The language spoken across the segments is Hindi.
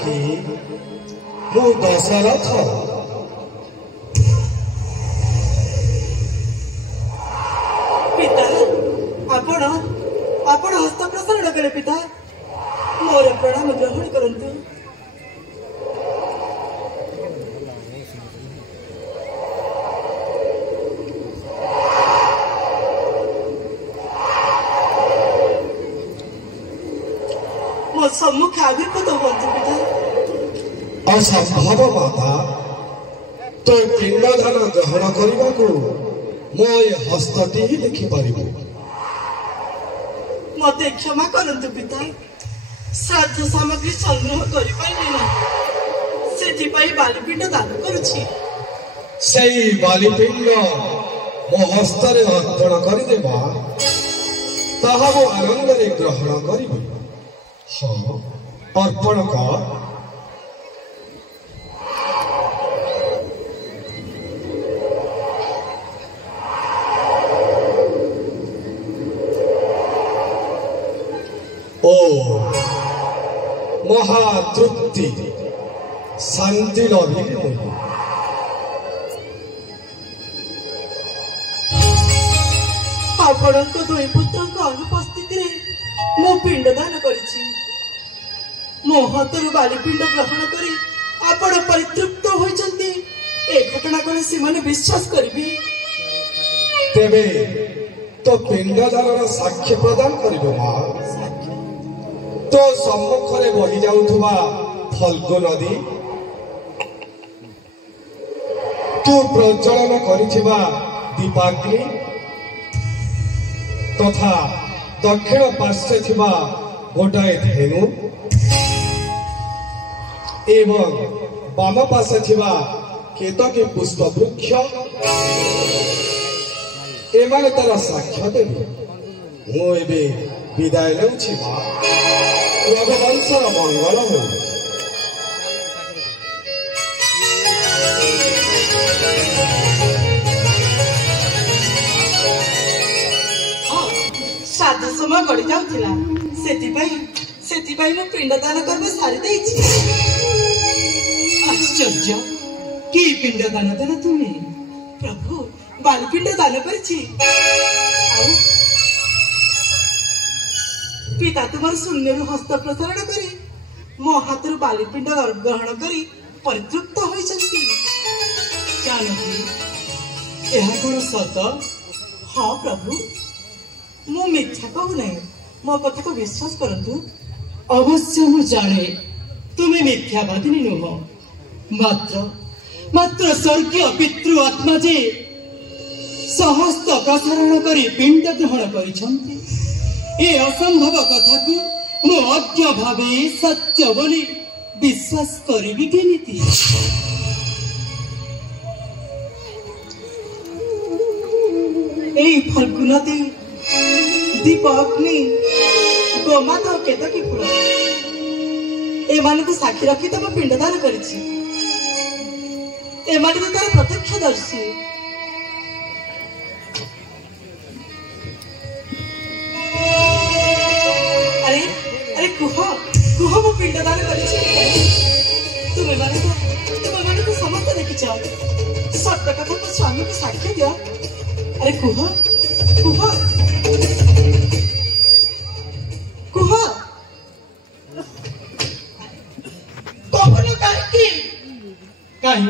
कि मु दशरथ पिता आपण आपण हस्त प्रसारण करे पिता मोर प्रणाम ग्रहण करंतु। मो सम्मुख आविर्भूत हुअन्तु पिता। असंभव माता तो पिंडदान ग्रहण करने को मो हस्तटी ही देखिपर मत क्षमा करंतु पिता श्राद्ध सामग्री संग्रह कर बालीपिंड दान करुछि। सेई बालीपिंड मो हस्ତରେ अर्पण करदेबा ताहा मो आनंद रे ग्रहण करिबि। हाँ अर्पण कर। ओ महातृप्ति शांति लभिले आपणक दुई पुत्रक अनुपस्थित मो पिंडदान करिछि। मो हाथरु बालीपिंड ग्रहण करी आपण परितृप्त होइचंती ए घटना को सिमाने विश्वास करबी। तेबे तो पिंडदान साक्ष्य प्रदान करिबो मां। तो सम्मुखरे बही जाउथुबा फल्गु नदी तू प्रज्वलन करिथिबा दीपाग्नि तथा दक्षिण पार्श्वे थिबा गोटाए धेनु एवं वाम पार्श्वे थिबा केतकी पुष्प वृक्ष एमाने तार साक्ष्य देबी। मु एबे विदाय लेउछि मां। रघुवंशर मंगल हो। श्राद्ध समय गड़ी जाउथिला सेतिपाई मु पिंडदान करबे सारी देछि। आश्चर्य की पिंडदान देला तुमे प्रभु बालपिंड दान करछि। आउ पिता तुमार शून्य हस्त प्रसारण करी मो हाथ बालीपिंड ग्रहण करी परितृप्त होइछंती। जानकी एहा कोन सत? हाँ प्रभु मु मिथ्या कहू नहीं मो कथा को विश्वास करंतु। अवश्य मु जाने तुम्हें मिथ्यावादिनी नुह मात्र मात्र स्वर्गीय पितृ आत्मा जे सहस्त प्रसारण करी पिंड ग्रहण करिछंती ए असंभव कथा को मु अज्ञ भावे सत्य बोली विश्वास करिबि केमिति? एई फल्गु नदी दीप अग्नि गोमाता केतकी फूल एमानकु साक्षी रखी तो पिंडदान करिछि। एमाने तो तार प्रत्यक्षदर्शी। अरे अरे कुह कुह मो पिंडदान करिछि। तुमे माने तो समस्त देखिछ सत्य कथा तो स्वामी को साक्षी दियो। अरे कुह कुह कुह कहनो कहीं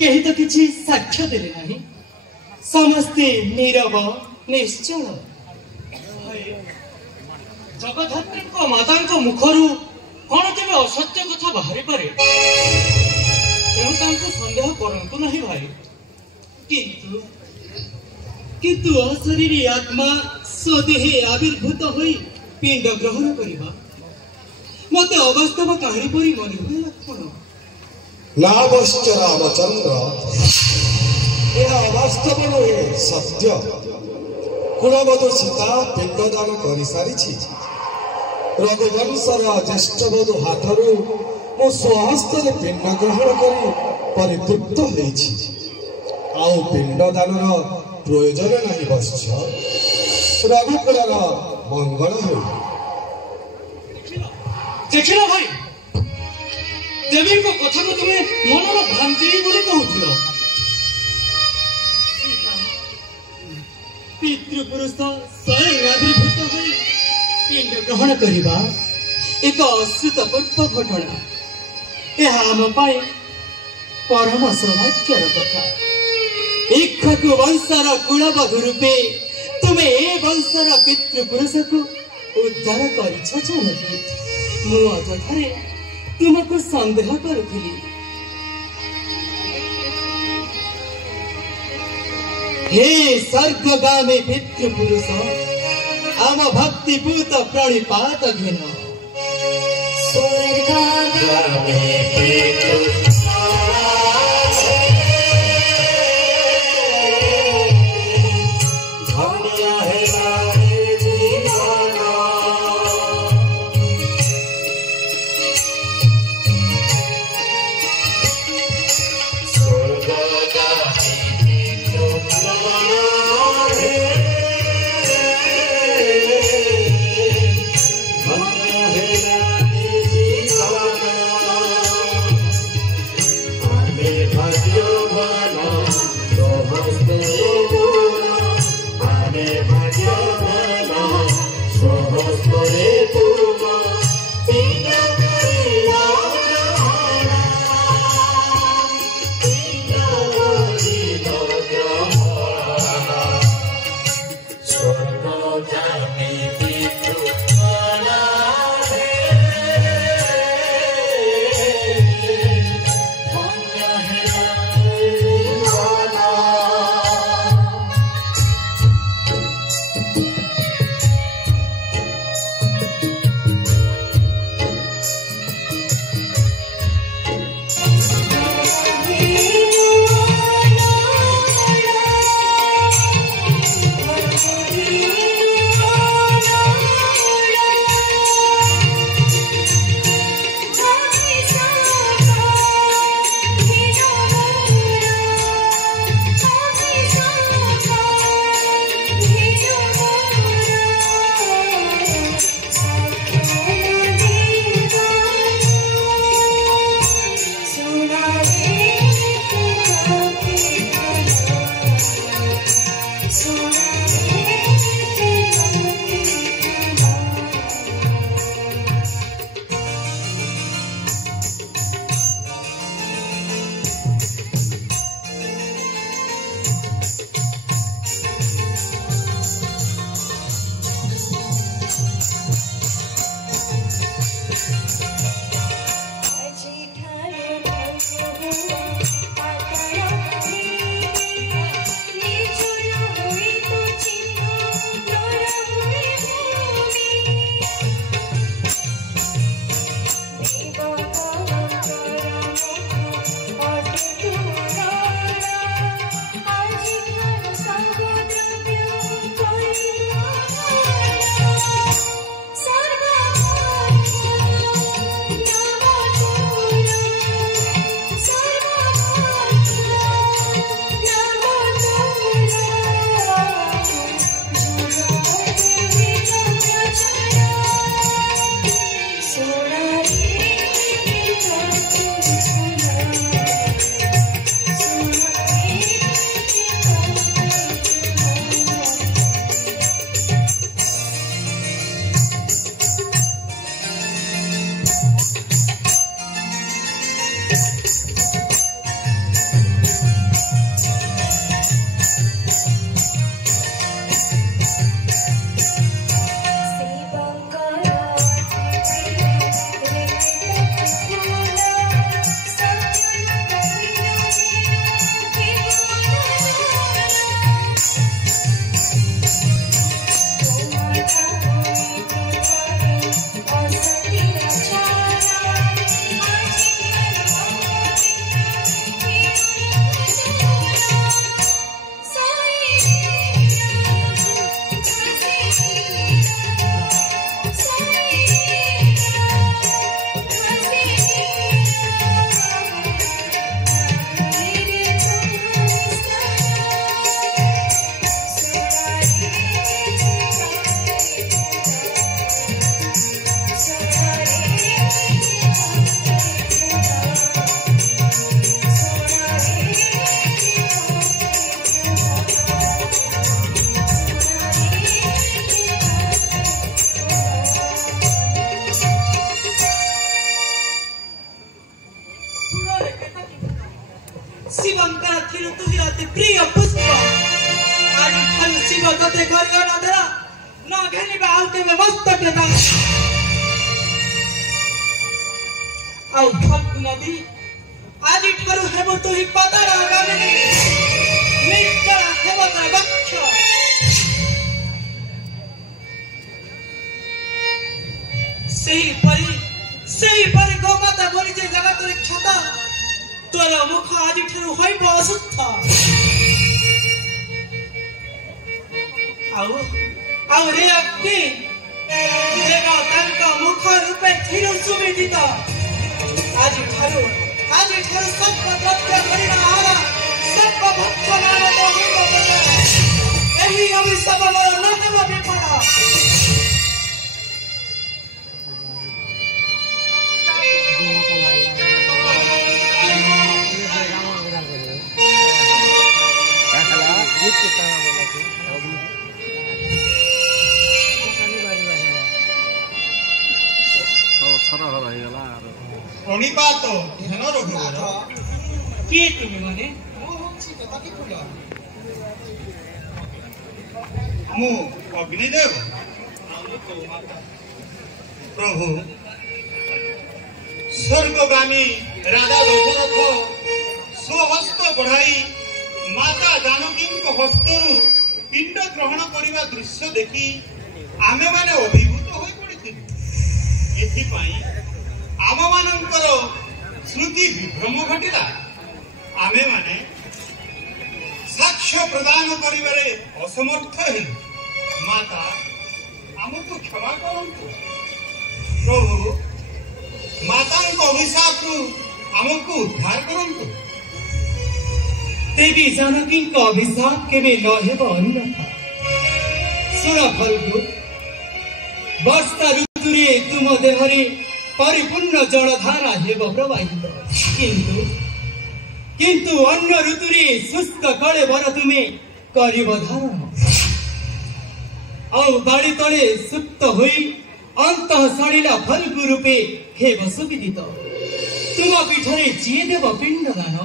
कहीं तो किसी साक्ष्य देले नहीं समस्ते नीरव निश्चल। जगधात्री माता मुखरू कौन तेज असत्य कथा बाहरी पारे तेणु सन्देह करतु नहीं भाई। किंतु किंतु अशरीरी आत्मा स्वदेहे आविर्भूत होई पिंड ग्रहण करवा मते अवास्तव कहानी परी मन हुए लक्षण। नावश्च रामचंद्र यह अवास्तव नुहे सत्य। कुलवधू सीता पिंडदान कर सारी रघुवंशर ज्येष्ठवधू हाथरू मो स्वहस्त पिंड ग्रहण कर परितृप्त होइछि। आउ पिंडदान प्रयोजन नहीं बस रघुकुलर मंगल हो। देखिल भाई ଦେବୀଙ୍କ କଥାକୁ ତୁମେ ମନର ଭ୍ରାନ୍ତି ବୋଲି କହୁଥିଲ। ପିତୃପୁରୁଷ ସ୍ୱୟଂ ଆବିର୍ଭୂତ ହୋଇ ପିଣ୍ଡ ଗ୍ରହଣ କରିବା ଏକ ଅଶ୍ରୁତପୂର୍ବ ଘଟଣା। ଏହା ଆମ ପାଇଁ ପରମ ସୌଭାଗ୍ୟର କଥା। ଇକ୍ଷ୍ୱାକୁ ବଂଶର କୁଳବଧୂ ରୂପେ ତୁମେ ଏ ବଂଶର ପିତୃପୁରୁଷକୁ ଉଦ୍ଧାର କରିଛ ଜାନକୀ। ମୁଁ ଅଯଥାରେ ତୁମକୁ ସନ୍ଦେହ କରୁଥିଲି। हे स्वर्गगामी पितृपुरुष आम भक्तिपूत प्रणिपात घिन स्वर्गगामी शिवंकर थिलु तुहि अति प्रिय पुष्प आज ठानु शिव तते करियो न धरा न घेनिबा आउ केबे मस्तक दा आउ फक नदी आज ठानु हेबो तुहि पदरा गामिनी नित्य हेबो त वक्ष सेही परी गोमाता बोली जे जगत रे क्षता तोर मुख आज ठरु होइबो असुत्थ आउ रे अग्नि जेगा तंक मुख रूपे थिरु सुविदित आज ठरु सब प्रत्य करिना आला सब भक्त नाम तो होइबो बने एही अभी सब मोर नहब विपदा प्रणिपात ध्यान रघुवर किए तुम माने मु अग्निदेव प्रभु स्वर्गगामी राजा दशरथ स्वहस्त बढ़ाई माता जानकी हस्तरु पिंड ग्रहण करने दृश्य देखी आमे माने अभिभूत हो पड़िथिलु एथिपाई आम मानकर श्रुति विभ्रम घटिला आमे माने साक्ष्य प्रदान करिबारे असमर्थ हेलु माता आमको क्षमा करंतु प्रभु माता अभिशाप आमको उद्धार करंतु देवी जानकी अभिशाप केवे न हेब अन्यथा सुर फल्गु वर्षा ऋतुरे तुम देहरे परिपूर्ण जलधारा हेब प्रवाहित किंतु अन्य ऋतुरे शुष्क कले बर तुमे करिब धारण औ बाड़ी तले सुप्त होई अंतः सड़िला फल्गु रूपे हेब सुविदित तुम पीठरे जिए देव पिंडदान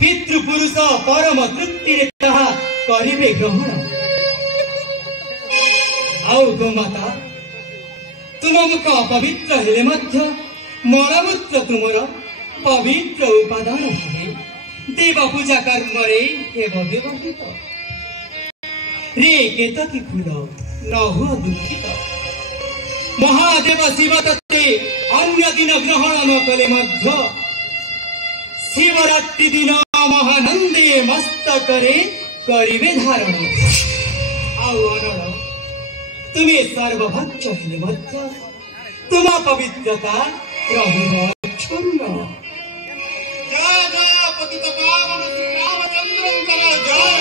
पितृपुरुष परम तृप्ति ताहा करिबे ग्रहण आउ गोमाता तुम मुख पवित्र हेले मध्य मलमूत्र तुमर पवित्र उपादान भावे देव पूजा कर्म रे हेब व्यवहित रे केतकी फूल न हुआ दुखित महादेव शिव तत्ते अन्य दिन ग्रहण न कले मध्य शिवरात्रि दिन महानंदे मस्तकरे करिबे धारण आउ अनल तुमे सर्वभक्ष हेले मध्य तुम पवित्रता रहिब क्षुण्ण जय जय पतित पावन श्री रामचंद्र जय